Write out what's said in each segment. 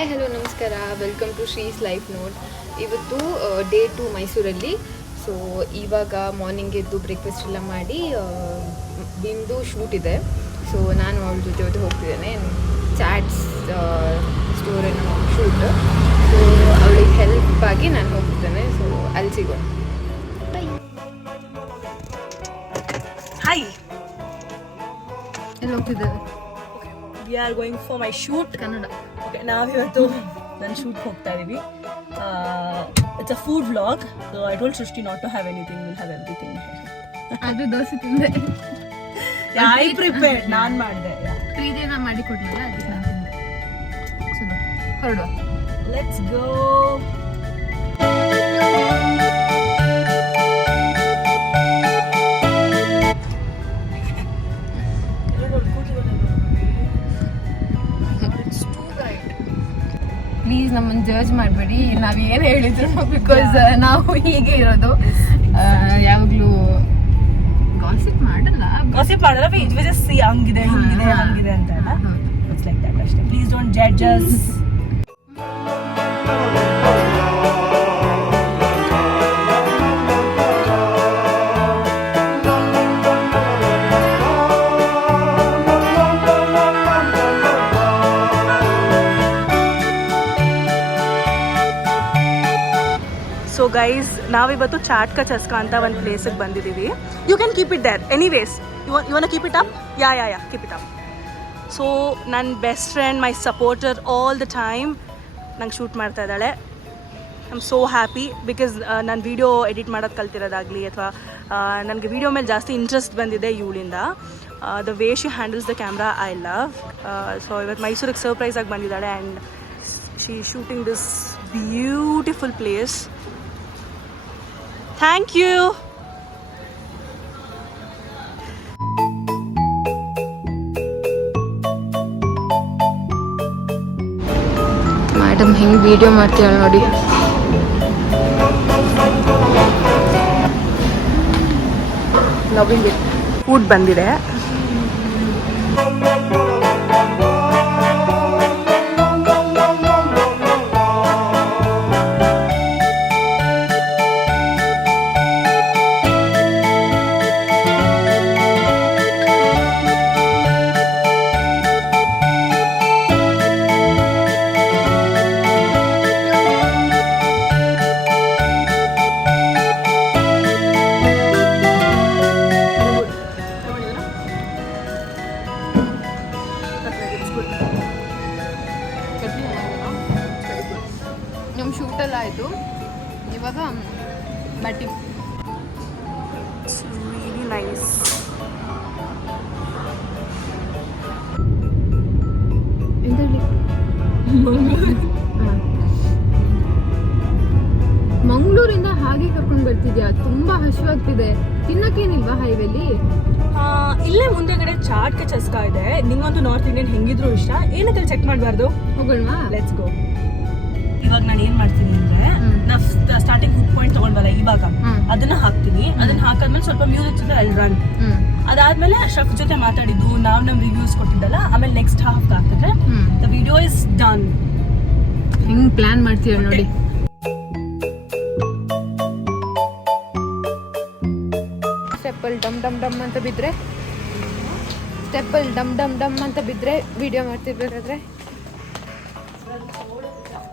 Hi hello ನಮಸ್ಕಾರ, welcome to Shree's life note. ಇವತ್ತು day 2 ಮೈಸೂರಲ್ಲಿ. ಸೊ ಇವಾಗ ಮಾರ್ನಿಂಗ್ ಎದ್ದು ಬ್ರೇಕ್ಫಾಸ್ಟ್ ಎಲ್ಲ ಮಾಡಿ ಬಿಂದು ಶೂಟ್ ಇದೆ. ಸೊ ನಾನು ಅವಳ ಜೊತೆ ಹೋಗ್ತಿದ್ದೇನೆ, ಚಾಟ್ಸ್ ಸ್ಟೋರಿನ ಶೂಟ್. ಸೊ ಅವಳಿಗೆ ಹೆಲ್ಪ್ ಆಗಿ ನಾನು ಹೋಗ್ತಿದ್ದೇನೆ. ಸೊ ಅಲ್ಲಿ ಸಿಗೋಣ. ಹಾಯ್, ಎಲ್ಲಿ ಹೋಗ್ತಿದ್ದೇವೆ? We are going for my shoot. Kannada. Okay, ನಾವಿವತ್ತು ನನ್ನ ಶೂಟ್ ಹೋಗ್ತಾ ಇದೀವಿ. It's a food vlog. So I told Srishti not to have anything, will have everything. ಅದು ದೋಸೆ ತಿಂದೆ. ಐ ಪ್ರಿಪೇರ್ಡ್, ನಾನು ಮಾಡಿದೆ. 3 ದಿನ ಮಾಡಿ ಕೊಟ್ಟಿಲ್ಲ, ಅದಕ್ಕೆ ನಾನು ತಿಂದೆ. ಚಲೋ ಹೊರಡುವ. Let's go. ಪ್ಲೀಸ್ ನಮ್ಮನ್ನು ಜಡ್ಜ್ ಮಾಡಬೇಡಿ, ನಾವು ಏನು ಹೇಳಿದ್ರು, ಬಿಕಾಸ್ ನಾವು ಹೀಗೆ ಇರೋದು. ಯಾವಾಗಲೂ ಗಾಸಿಪ್ ಮಾಡಲ್ಲ. ವಿ ಜಸ್ಟ್ ಸಿ ಹಂಗಿದೆ ಹಂಗಿದೆ ಅಂತ ಅಲ್ಲ. ಇಟ್ಸ್ ಲೈಕ್ ದಟ್ ಅಷ್ಟೇ. Please don't judge us. So guys, ನಾವಿವತ್ತು ಚಾಟ್ ಕಾ ಚಸ್ಕಾ ಅಂತ ಒಂದು ಪ್ಲೇಸಿಗೆ ಬಂದಿದ್ದೀವಿ. You can keep it there anyways. You want keep it up? Ya keep it up. So ನನ್ನ best friend, my supporter all the time, ನಂಗೆ shoot ಮಾಡ್ತಾ ಇದ್ದಾಳೆ. I am so happy because ನಾನು ವೀಡಿಯೋ ಎಡಿಟ್ ಮಾಡೋದು ಕಲ್ತಿರೋದಾಗಲಿ ಅಥವಾ ನನಗೆ video ಮೇಲೆ ಜಾಸ್ತಿ ಇಂಟ್ರೆಸ್ಟ್ ಬಂದಿದೆ ಇವಳಿಂದ. The way she handles the camera I love. So ಇವತ್ತು ಮೈಸೂರಿಗೆ ಸರ್ಪ್ರೈಸಾಗಿ ಬಂದಿದ್ದಾಳೆ and she is shooting this beautiful place. Thank you. Madam ಹೆಂಗೆ ವಿಡಿಯೋ ಮಾಡ್ತೀರ ನೋಡಿ. ಫುಡ್ ಬಂದಿದೆ. ನಮ್ಮ ಶೂಟೆಲ್ಲ ಆಯಿತು, ಇವಾಗ ಬ್ಯಾಟಿಂಗ್. It's really nice. ಮಂಗಳೂರಿಂದ ಹಾಗೆ ಕರ್ಕೊಂಡು ಬರ್ತಿದ್ಯಾ? ತುಂಬಾ ಹಸಿವಾಗ್ತಿದೆ. ತಿನ್ನಕ್ಕೇನಿಲ್ವಾ ಹೈವೇಲಿ? ಇಲ್ಲೇ ಮುಂದೆಗಡೆ ಚಾಟ್ ಕೆ ಚಸ್ಕಾ ಇದೆ. ನಿಂಗಂತೂ ನಾರ್ತ್ ಇಂಡಿಯನ್ ಹೆಂಗಿದ್ರು ಇಷ್ಟ, ಏನಕ್ಕೆ ಚೆಕ್ ಮಾಡಬಾರ್ದು? ಹೋಗೋಣವಾ? Let's go. ಇವಾಗ ನಾನು ಏನು ಮಾಡ್ತೀನಿ ಅಂದರೆ, ನಾವು ಸ್ಟಾರ್ಟಿಂಗ್ ಹುಕ್ ಪಾಯಿಂಟ್ ತೊಗೊಂಡ್ಬಲ್ಲ ಇವಾಗ, ಅದನ್ನ ಹಾಕ್ತೀನಿ. ಅದನ್ನ ಹಾಕಾದ್ಮೇಲೆ ಸ್ವಲ್ಪ ಮ್ಯೂಸಿಕ್ ಜೊತೆ ಅಲ್ಲಿ ರನ್. ಅದಾದ್ಮೇಲೆ ಶಫ್ ಜೊತೆ ಮಾತಾಡಿದ್ದು, ನಾವು ನಮ್ಮ ರಿವ್ಯೂಸ್ ಕೊಟ್ಟಿದ್ದಲ್ಲ, ಆಮೇಲೆ ನೆಕ್ಸ್ಟ್ ಹಾಫ್ ಹಾಕಿದ್ರೆ ದ ವಿಡಿಯೋ ಇಸ್ ಡನ್. ಹಿಂಗೆ ಪ್ಲಾನ್ ಮಾಡ್ತೀರ ನೋಡಿ. ಸ್ಟೆಪ್ಪಲ್ಲಿ ಡಮ್ ಡಮ್ ಡಮ್ ಅಂತ ಬಿದ್ದರೆ, ಸ್ಟೆಪ್ಪಲ್ಲಿ ಡಮ್ ಡಮ್ ಡಮ್ ಅಂತ ಬಿದ್ದರೆ ವಿಡಿಯೋ ಮಾಡ್ತಿರ್ಬೇಕಾದ್ರೆ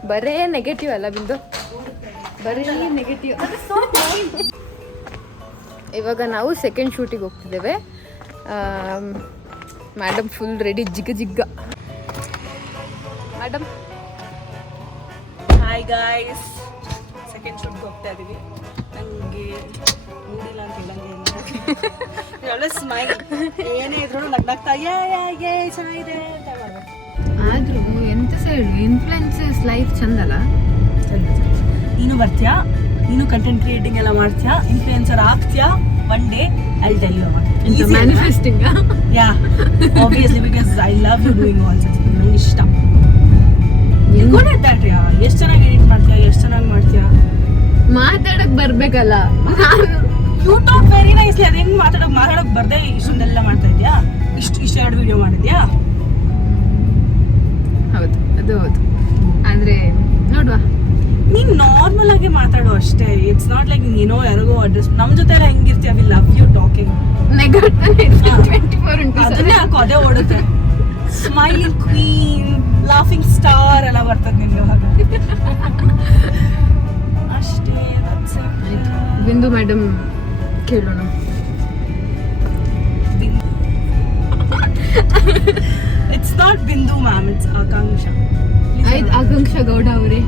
ಬರೇ ನೆಗೆಟಿವ್ ಅಲ್ಲ ಬಿಂದು, ಬರೀ ನೆಗೆಟಿವ್. ಇವಾಗ ನಾವು ಸೆಕೆಂಡ್ ಶೂಟಿಗೆ ಹೋಗ್ತಿದ್ದೇವೆ. ಮೇಡಮ್ ಫುಲ್ ರೆಡಿ, ಜಿಗ್ಗ ಜಿಗ್ಗ. ಮೇಡಮ್ ಹಾಯ್ ಗಾಯ್ಸ್, ಸೆಕೆಂಡ್ ಶೂಟ್ಗೆ ಹೋಗ್ತಾ ಇದ್ದೀವಿ. ನನಗೆ ಮೂಡಿಲ್ಲ ಅಂತ ಹೇಳಂಗೆ ಒಳ್ಳೆ ಸ್ಮೈಲ್, ಏನೇ ಇದ್ರು ನಗ್ನಾಗ್ತಾ ಯೇ ಚೆನ್ನಾಗಿದೆ ಅಂತ ಮಾಡ್ಬೇಕು. ಆದರೂ ಎಂತ ಸೈಡ್ ಇನ್ಫ್ಲುಯೆನ್ಸಸ್ ಲೈಫ್ ಚಂದಲ್ಲ. ನೀನು ಬರ್ತೀಯಾ, ನೀನು ಕಂಟೆಂಟ್ ಕ್ರಿಯೇಟಿಂಗ್ ಎಲ್ಲ ಮಾಡ್ತೀಯಾ, ಇನ್ಫ್ಲುಯೆನ್ಸರ್ ಆಗ್ತೀಯಾ one day. I will tell you manifesting. Yeah, obviously, because I love you doing all such. ನಂಗೆ ಇಷ್ಟ. ಎಷ್ಟು ಚೆನ್ನಾಗಿ ಎಡಿಟ್ ಮಾಡ್ತೀಯಾ, ಎಷ್ಟು ಚೆನ್ನಾಗಿ ಮಾಡ್ತೀಯಾ. ಮಾತಾಡಕ್ ಬರ್ಬೇಕಲ್ಲ. YouTube very nicely. ಅದು ಹೆಂಗ್ ಮಾತಾಡಕ್ ಬರ್ದೆ ಇಷ್ಟೊಂದೆಲ್ಲ ಮಾಡ್ತಾ ಇದ್ಯಾ? ಇಷ್ಟು 2 ವಿಡಿಯೋ ಮಾಡಿದ್ಯಾ? ಹೌದು, ಅದು ಹೌದು. ಮಾತಾಡುವ. ನೀನ್ ನಾರ್ಮಲ್ ಆಗಿ ಮಾತಾಡು ಅಷ್ಟೇ. ಇಟ್ಸ್ ನಾಟ್ ಲೈಕ್ ನೀನ್ ಏನೋ ಯಾರಿಗೋ ಅಡ್ರೆಸ್. ನಮ್ ಜೊತೆ ಎಲ್ಲ ಹೆಂಗಿರ್ತೀಯ, ವಿ ಲವ್ ಯು ಟಾಕಿಂಗ್. ಅದನ್ನೇ ಹಾಕು, ಅದೇ ಓಡುತ್ತೆ. ಸ್ಮೈಲಿಂಗ್ ಕ್ವೀನ್, ಲಾಫಿಂಗ್ ಸ್ಟಾರ್ ಎಲ್ಲ ಬರ್ತದೆ ನಿನ್ಗೆ ಅಷ್ಟೇ. ಬಿಂದು ಮೇಡಮ್ ಕೇಳೋಣ. ಇಟ್ಸ್ ನಾಟ್ ಬಿಂದು ಮ್ಯಾಮ್, ಇಟ್ಸ್ ಆಕಾಂಕ್ಷ. ಆಯ್ತು, ಆಕಾಂಕ್ಷ ಗೌಡ ಅವರೇ.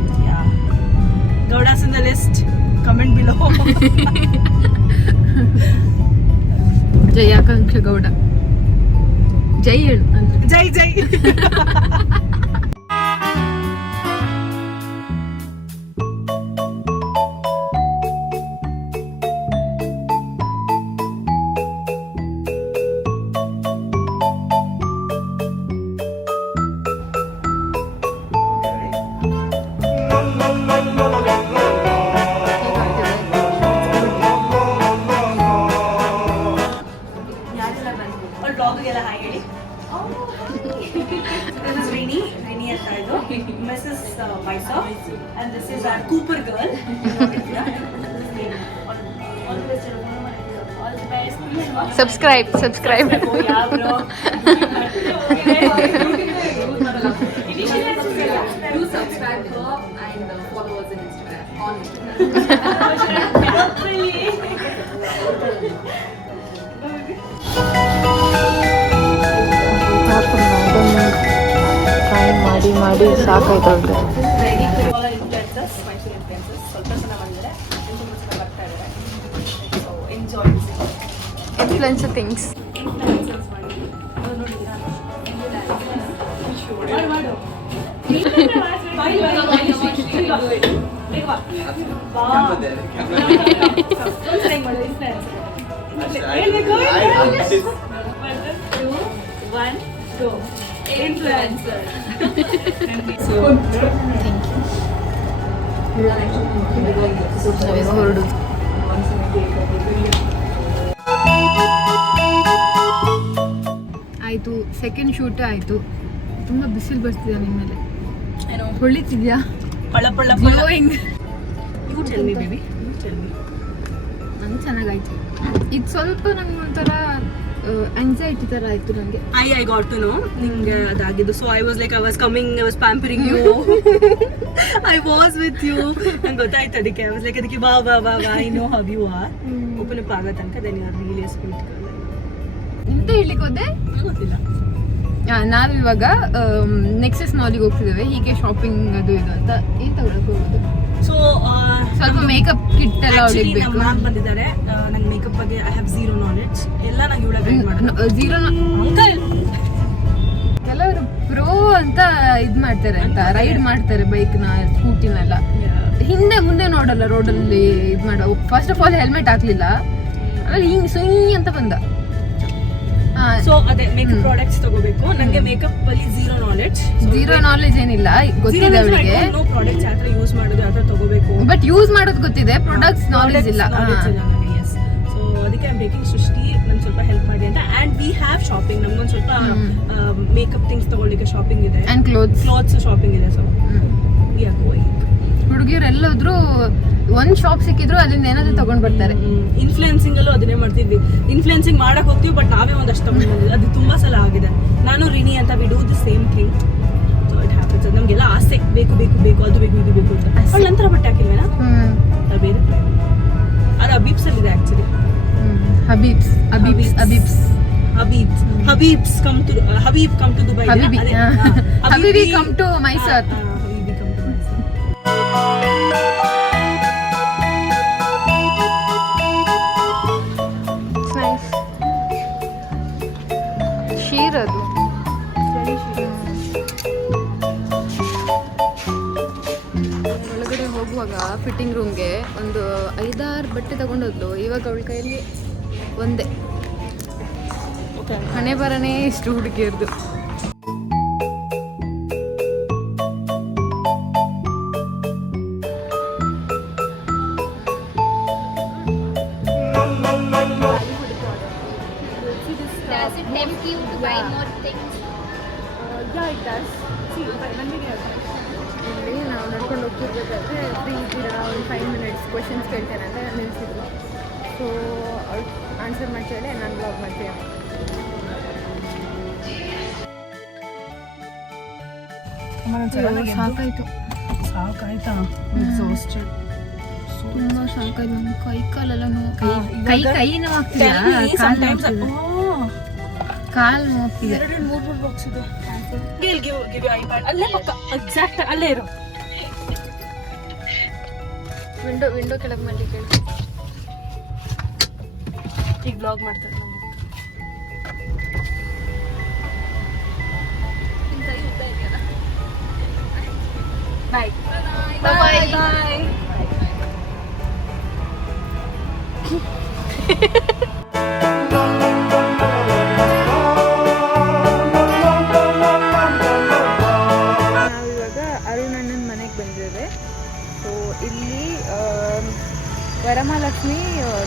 Gaudas in the list. Comment below. ಜೈ ಆಕಾಂಕ್ಷ ಗೌಡ. ಜೈ ಹೇಳು. ಜೈ ಜೈ. ಬ್ಲಾಗ್ಗೆಲ್ಲ ಹಾಯ್ ಹೇಳಿ. This is Rini ಅಂತ ಇದು. Mrs. Maisa and this is our Cooper girl. All the best. Subscribe. Oh yeah bro. Do subscribe her and follow us on Instagram. On Instagram. ಮಾಡಿ ಸಾಕಾಯ್ತು ಅವ್ರಿಗೆ. Influencers, Mysuru influencers ಸ್ವಲ್ಪ ಜನ ಬಂದಿದ್ದಾರೆ, ತುಂಬ ಜನ ಬರ್ತಾ ಇದ್ದಾರೆ. So enjoy influence things. Influencers ಮಾಡಿ ಅದು ನೋಡಿ ಮಾಡು ಹೇಳ್ಬೇಕು. 2, 1 go. Influencer. ನಾವೀಗ ಹೊರಡು. ಆಯ್ತು, ಸೆಕೆಂಡ್ ಶೂಟ್ ಆಯ್ತು. ತುಂಬಾ ಬಿಸಿಲು ಬರ್ತಿದೆ ನಿಮ್ಮ ಮೇಲೆ. ಏನೋ ಹೊಳಿತಿದ್ಯಾ? ಪಳ ಪಳ glowing. You tell me baby, you tell me. ನಂಗೆ ಚೆನ್ನಾಗಾಯ್ತು. ಇದು ಸ್ವಲ್ಪ ನಂಗೆ ಒಂಥರ anxiety ತರ ಆಯ್ತು ನನಗೆ. I got to know ನಿಂಗೆ ಅದಾಗಿದ್ದು. So I was like, I was coming, I was pampering you. I was with you. ನಂಗೆ ಗೊತ್ತಾಯ್ತು ಅದಕ್ಕೆ. I was like, ಅದಕ್ಕೆ ಬಾ ಬಾ ಬಾ ಬಾ, I know how you are. Open up ಆಗೋ ತನಕ then you are really a sweet girl. ಎಂತ ಹೇಳಿಕ್ ಹೋದೆ? ಗೊತ್ತಿಲ್ಲ. ನಾವಿವಾಗ ನೆಕ್ಸಸ್ ಮಾಲಿಗೆ ಹೋಗ್ತಿದ್ದೇವೆ. ಹೀಗೆ ಶಾಪಿಂಗ್ ಅದು ಇದು ಅಂತ. ಏನ್ ತಗೊಳಕ್ ಹೋಗೋದು? ಸೊ ಸ್ವಲ್ಪ ಮೇಕಪ್ ಕಿಟ್ ಎಲ್ಲ ಅವಳಿಗೆ ಬೇಕು. ಮ್ಯಾಮ್ ಬಂದಿದ್ದಾರೆ. ನಂಗೆ ಮೇಕಪ್ ಬಗ್ಗೆ ಐ ಹ್ಯಾವ್ ಝೀರೋ ನಾಲೆಡ್ಜ್. ಎಲ್ಲ ನಂಗೆ ಇವಳ ಗೈಡ್ ಮಾಡೋದು. ಝೀರೋ ಅಂಕಲ್ ಕೆಲವರು ಪ್ರೋ ಅಂತ ಇದ್ ಮಾಡ್ತಾರೆ ಅಂತ ರೈಡ್ ಮಾಡ್ತಾರೆ ಬೈಕ್ನ ಸ್ಕೂಟಿನೆಲ್ಲ. ಹಿಂದೆ ಮುಂದೆ ನೋಡಲ್ಲ ರೋಡಲ್ಲಿ ಇದ್ ಮಾಡೋ. ಫಸ್ಟ್ ಆಫ್ ಆಲ್ ಹೆಲ್ಮೆಟ್ ಹಾಕ್ಲಿಲ್ಲ, ಆಮೇಲೆ ಹಿಂಗ್ ಸುಯ್ ಅಂತ ಬಂದ. ಸೊ ಅದೇ ಮೇಕಪ್ ಪ್ರಾಡಕ್ಟ್ಸ್ ತಗೋಬೇಕು. ನಂಗೆ ಮೇಕಪ್ ಅಲ್ಲಿ ಝೀರೋ ನಾಲೆಡ್ಜ್ ಏನಿಲ್ಲ, ಗೊತ್ತಿದೆ ಅವಳಿಗೆ. ನೋ ಪ್ರಾಡಕ್ಟ್ಸ್ ಯಾವ ಥರ ಯೂಸ್ ಮಾಡೋದು, ಯಾವ ಥರ ತಗೋಬೇಕು. ಬಟ್ ಯೂಸ್ ಮಾಡೋದು ಗೊತ್ತಿದೆ, ಪ್ರಾಡಕ್ಟ್ಸ್ ನಾಲೆಜ್ ಇಲ್ಲ. ಸೊ ಅದಕ್ಕೆ ಐ ಆಮ್ ಬೇಕಿಂಗ್ ಸೃಷ್ಟಿ ನಂಗೆ ಸ್ವಲ್ಪ ಹೆಲ್ಪ್ ಮಾಡಿ ಅಂತ. And we have shopping. ನಮ್ಗೊಂದು ಸ್ವಲ್ಪ ಮೇಕಪ್ ಥಿಂಗ್ಸ್ ತಗೊಳ್ಳಿಕ್ಕೆ ಶಾಪಿಂಗ್ ಇದೆ. ಅಂಡ್ ಕ್ಲೋತ್ಸ್ ಶಾಪಿಂಗ್ ಇದೆ. So we are going. ಹುಡುಗಿಯರೆಲ್ಲೋದ್ರು ಒಂದ್ ಶಾಪ್ ಸಿಕ್ಕಿದ್ರು ಅದರಿಂದ ಏನಾದ್ರು ತಗೊಂಡ್ ಬರ್ತಾರೆ. ಇನ್ಫ್ಲುಯೆನ್ಸಿಂಗ್ ಅಲ್ಲೂ ಅದನ್ನೇ ಮಾಡ್ತಿದ್ವಿ. ಇನ್ಫ್ಲುಯೆನ್ಸಿಂಗ್ ಮಾಡಕ್ ಹೋಗ್ತೀವಿ, ಬಟ್ ನಾವೇ ಒಂದಷ್ಟು ತಗೊಂಡು ಅದು ತುಂಬಾ ಸಲ ಆಗಿದೆ. ನಾನು ರಿನಿ ಅಂತ we do the same thing. So it happens. ನಮಗೆಲ್ಲ ಆಸೆ, ಬೇಕು ಬೇಕು ಬೇಕು, ಅದು ಬೇಕು ಇದು ಬೇಕು ಅಂತ. ಅವಳು ನಂತರ ಬಟ್ಟೆ ಹಾಕಿಲ್ವೇನಾ? ಅದು ಬೇರೆ ಅದು ಅಬೀಬ್ಸ್ ಅಲ್ಲಿ ಇದೆ actually. Habibs come to Dubai. ಹಬೀಬಿ ಕಮ್ ಟು ಮೈಸೂರ್. ಶೀರ್ ಅದು ಒಳಗಡೆ ಹೋಗುವಾಗ ಫಿಟ್ಟಿಂಗ್ ರೂಮ್ಗೆ ಒಂದು 5-6 ಬಟ್ಟೆ ತಗೊಂಡೋದ್ಲು. ಇವಾಗ ಅವಳ ಕೈಯಲ್ಲಿ ಒಂದೇ. ಹಣೆ ಬರನೇ ಇಷ್ಟು ಹುಡುಗಿಯರ್ದು. Does it tempt you to buy more things? Yeah, it does. See, when we get ಇಲ್ಲಿ ನಾವು ನಡ್ಕೊಂಡು ಹೋಗ್ತಿರ್ಬೇಕಾದ್ರೆ ಫ್ರೀ ಇದ್ದೀರಾ ಒಂದು 5 ಮಿನಿಟ್ಸ್ ಕ್ವಶನ್ಸ್ ಕೇಳ್ತೇನೆ ಅಂತ ನಿಲ್ಲಿಸಿದ್ರು. ಸೊ ಅವ್ರು ಆನ್ಸರ್ ಮಾಡ್ತೇಳೆ, ನಾನು ಬ್ಲಾಗ್ ಮಾಡ್ತೇನೆ. ಸಾಕಾಯಿತು, ಸಾಕಾಯ್ತಾ? ಎಕ್ಸಾಸ್ಟೆಡ್, ತುಂಬ ಸಾಕಾಯ್ತು. ನನ್ನ ಕೈ ಕಾಲೆಲ್ಲ ನೋವು, ಕೈ ನೋವಾಗ್ತಿದೆ, ಕಾಲು ನೋವಾಗ್ತಿದೆ. 2-3 ಬಾಕ್ಸ್ ಇದೆ. ಅಲ್ಲೇ ಪಕ್ಕ ಎಕ್ಸಾಕ್ಟ್ ಅಲ್ಲೇ ಇರೋ. ವಿಂಡೋ ಕೆಳಗೆ ಮಾಡ್ಲಿಕ್ಕೆ ಹೇಳಿ. ಈಗ ಬ್ಲಾಗ್ ಮಾಡ್ತಾರೆ ನಾವು. ಬಾಯ್ ಬಾಯ್ ಬಾಯ್. ನಾವಿವಾಗ ಅರುಣಣ್ಣನ ಮನೆಗೆ ಬಂದಿದ್ದೇವೆ. ಸೊ ಇಲ್ಲಿ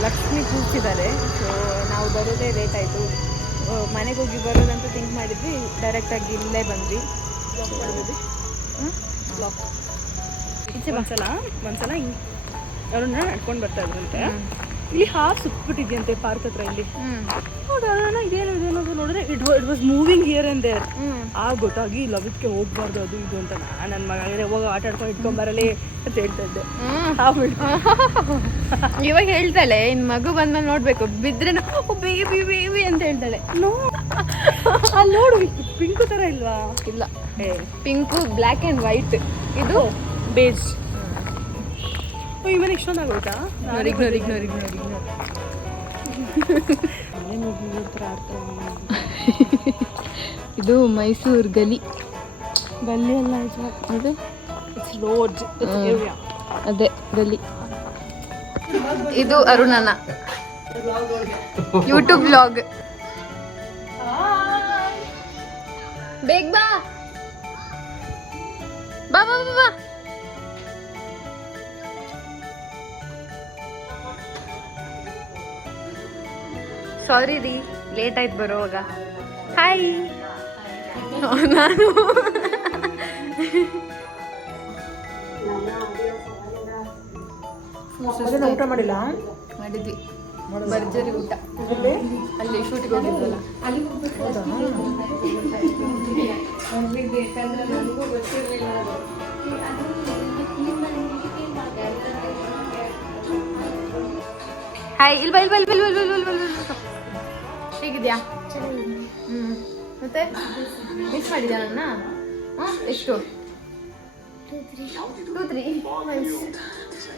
ಲಕ್ಷ್ಮಿ ಕೂರ್ಸಿದ್ದಾರೆ. ಸೊ ನಾವು ಬರೋದೇ ಲೇಟ್ ಆಯಿತು. ಮನೆಗೆ ಹೋಗಿ ಬರೋದಂತ ಥಿಂಕ್ ಮಾಡಿದ್ವಿ, ಡೈರೆಕ್ಟಾಗಿ ಇಲ್ಲೇ ಬಂದ್ವಿ. ಒಂದ್ಸಲ ಹಿಂಗೆ ಅವ್ರನ್ನ ನಡ್ಕೊಂಡು ಬರ್ತಾ ಇದ್ರಂತೆ. ಇಲ್ಲಿ ಹಾಫ್ ಸುತ್ಬಿಟ್ಟಿದ್ಯಂತೆ ಪಾರ್ಕ್ ಹತ್ರ. ಇಲ್ಲಿ ಹೌದಾ, ಇದೇನು ನೋಡಿದ್ರೆ it was moving here and there. ಆಗ ಗೊತ್ತಾಗಿ ಲವಿತ್ಗೆ ಹೋಗ್ಬಾರ್ದು ಅದು ಇದು ಅಂತ. ನನ್ನ ಮಗ ಹೋಗಿ ಆಟ ಆಡ್ಕೊಂಡು ಇಟ್ಕೊಂಬರಲಿ ಅಂತ ಹೇಳ್ತಾ ಇದ್ದೆ. ಇವಾಗ ಹೇಳ್ತಾಳೆ, ಇನ್ ಮಗು ಬಂದ್ಮೇಲೆ ನೋಡ್ಬೇಕು, ಬಿದ್ರೆ ಬೇಬಿ ಬೇಬಿ ಅಂತ ಹೇಳ್ತಾಳೆ. ಅಲ್ಲಿ ನೋಡು, ಪಿಂಕು ತರ ಇಲ್ವಾ? ಇಲ್ಲ, ಪಿಂಕು, ಬ್ಲ್ಯಾಕ್ ಆ್ಯಂಡ್ ವೈಟ್, ಇದು ಬೇಸ್. ಈ ಮನೆ ಇಷ್ಟೊಂದಾಗೋಯ್ತಾ? ಇಗ್ನೋರ್. ಇದು ಮೈಸೂರು ಗಲಿ ಅಲ್ಲ, ಇದು ಇಟ್ಸ್ ರೋಡ್ ಏರಿಯಾ. ಅದೇ ಗಲಿ. ಇದು ಅರುಣನ ಯೂಟ್ಯೂಬ್ ಬ್ಲಾಗ್. ಬೇಗ ಬಾ ಬಾ ಬಾ ಬಾ. ಸಾರಿ ರೀ, ಲೇಟ್ ಆಯ್ತು ಬರೋವಾಗ. ಹಾಯ್, ನಾನು ಊಟ ಮಾಡಿಲ್ಲ. ಮಾಡಿದ್ವಿ ಭರ್ಜರಿ ಊಟ. ಅಲ್ಲಿ ಶೂಟಿಗೆ ಹೋಗಿದ್ವಲ್ಲ. ಹಾಯ್, ಇಲ್ವಾ ಹೇಗಿದ್ಯಾ? ಮತ್ತೆ ಮಿಸ್ ಮಾಡಿದ್ಯಾ ನನ್ನ? ಎಷ್ಟು?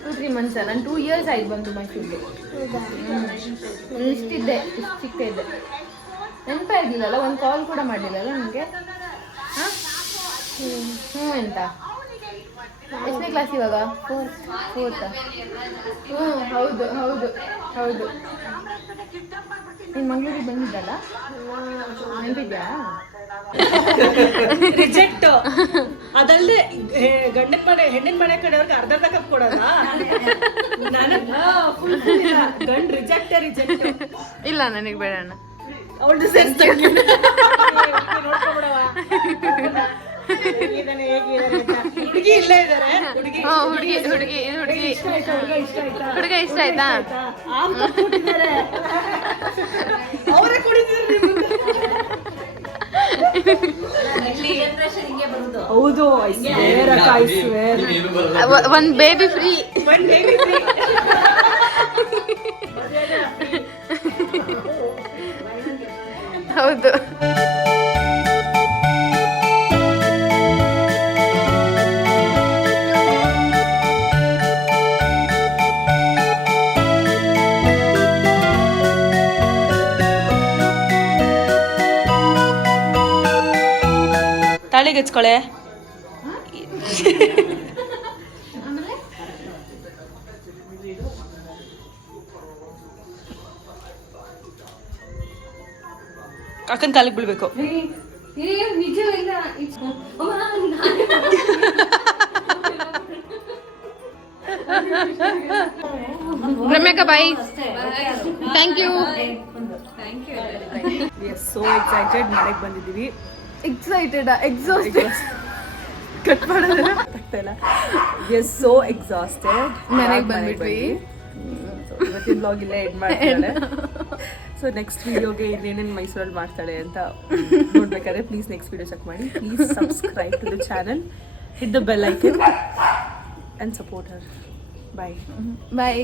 2-3 ಮಂತ್ಸ್. ನಾನು 2 years ಆಯ್ತು ಬಂತು ಮೈಸೂರಿಗೆ. ಇಷ್ಟಿದ್ದೆ, ಇಷ್ಟು ಚಿಕ್ಕ ಇದ್ದೆ. ನೆನಪೇ ಆಗಿಲ್ಲಲ್ಲ, ಒಂದು ಕಾಲ್ ಕೂಡ ಮಾಡಲಿಲ್ಲಲ್ಲ ನನಗೆ. ಹಾಂ, ಎಂತ ಎಷ್ಟನೇ ಕ್ಲಾಸ್ ಇವಾಗ? 4th. ಹೌದು. ನೀನು ಮಂಗಳೂರಿಗೆ ಬಂದಿದ್ದಲ್ಲ, ನೆನಪಿದ್ಯಾ? ರಿಜೆಕ್ಟ್ ಅದಲ್ಲದೆ ಗಂಡನ ಮನೆ ಹೆಣ್ಣಿನ ಮನೆ ಕಡೆಯವ್ರಿಗೆ ಅರ್ಧ ಕಪ್ ಕೊಡೋದ? ಗಂಡ್ ರಿಜೆಕ್ಟ್. ಇಲ್ಲ, ನನಗೆ ಬೇಡ ಅಣ್ಣ. ಅವಳು ಸೆನ್ಸ್ ಹುಡುಗಿ ಇಲ್ಲೇ ಇದಾರೆ. ಹುಡುಗಿ ಇಷ್ಟ ಆಯ್ತಾ? ಅವರೇ ಕುಡಿತಾರೆ. ಹೌದು, ಒಂದ್ ಬೇಬಿ ಫ್ರೀ. ಹೌದು. ತಾಳಿಗೆ ಹಚ್ಕೊಳೆ. ಅಕ್ಕನ ಕಾಲಿಗೆ ಬೀಳ್ಬೇಕು. ರಮ್ಯಾಕ bye. Thank you. So excited. ಮನೆಗೆ ಬಂದಿದ್ದೀವಿ. Excited, exhausted. ಕಟ್ ಮಾಡೋದಿಲ್ಲ ಆಗ್ತಾ ಇಲ್ಲ. We are so exhausted. ಮನೆಗೆ ಬಂದ್ಬಿಟ್ವಿ. ಇವತ್ತಿನ ಬ್ಲಾಗ್ ಇಲ್ಲೇ ಎಂಡ್ ಮಾಡ್ತಾಳೆ. ಸೊ ನೆಕ್ಸ್ಟ್ ವಿಡಿಯೋಗೆ ಇನ್ನೇನೇನು ಮೈಸೂರಲ್ಲಿ ಮಾಡ್ತಾಳೆ ಅಂತ ನೋಡ್ಬೇಕಾದ್ರೆ ಪ್ಲೀಸ್ ನೆಕ್ಸ್ಟ್ ವಿಡಿಯೋ ಚೆಕ್ ಮಾಡಿ. Please subscribe to the channel, hit the bell icon and support her. Bye. Bye.